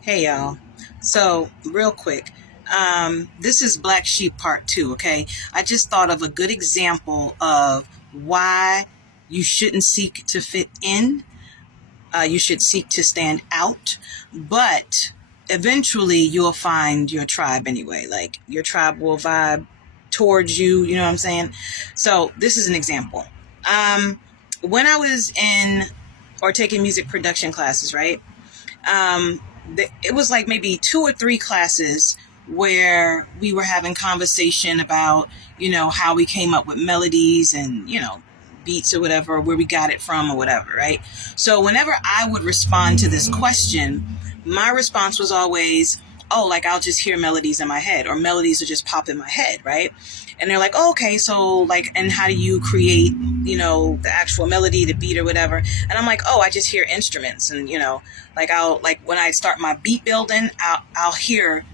Hey y'all. So real quick, this is Black Sheep Part 2, okay? I just thought of a good example of why you shouldn't seek to fit in. You should seek to stand out, but eventually you'll find your tribe anyway. Like your tribe will vibe towards you, you know what I'm saying? So this is an example. When I was in or taking music production classes, right? um, it was like maybe two or three classes where we were having conversation about, how we came up with melodies and, beats or whatever, where we got it from or whatever, right? So whenever I would respond to this question, my response was always, oh, like I'll just hear melodies in my head, or melodies will just pop in my head, right? And they're like, oh, okay, so like, and how do you create, the actual melody, the beat or whatever? And I'm like, oh, I just hear instruments. And, like I'll, like when I start my beat building, I'll hear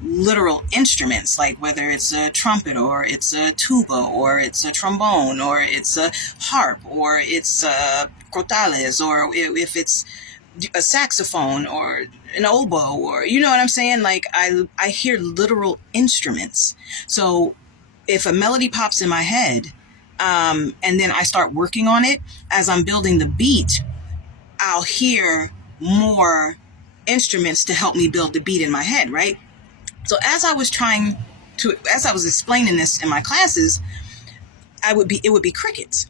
literal instruments, like whether it's a trumpet or it's a tuba or it's a trombone or it's a harp or it's a crotales, or if it's a saxophone or an oboe, or you know what I'm saying? Like I hear literal instruments. So if a melody pops in my head, and then I start working on it as I'm building the beat, I'll hear more instruments to help me build the beat in my head, right? So as I was explaining this in my classes, it would be crickets.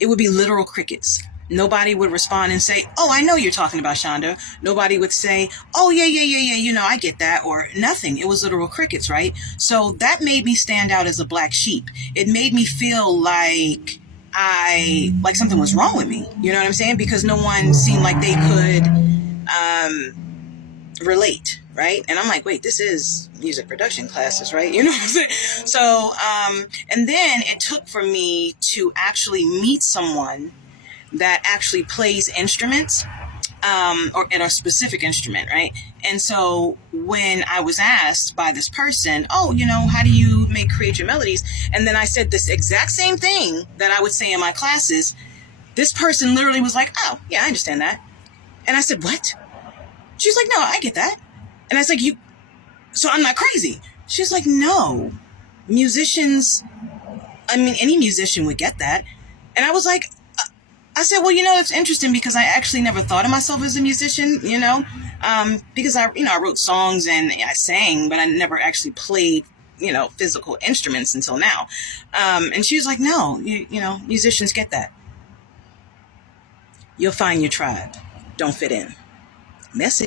It would be literal crickets. Nobody would respond and say, oh, I know you're talking about Shanda. Nobody would say, oh, yeah, I get that, or nothing. It was literal crickets, right? So that made me stand out as a black sheep. It made me feel like like something was wrong with me. You know what I'm saying? Because no one seemed like they could relate, right? And I'm like, wait, this is music production classes, right? You know what I'm saying? So, and then it took for me to actually meet someone that actually plays instruments, or at a specific instrument, right? And so when I was asked by this person, oh, how do you create your melodies? And then I said this exact same thing that I would say in my classes. This person literally was like, oh, yeah, I understand that. And I said, what? She's like, no, I get that. And I was like, so I'm not crazy. She's like, no, musicians, any musician would get that. And I was like, I said, well, that's interesting because I actually never thought of myself as a musician, because I wrote songs and I sang, but I never actually played, physical instruments until now. And she was like, no, musicians get that. You'll find your tribe. Don't fit in. Message.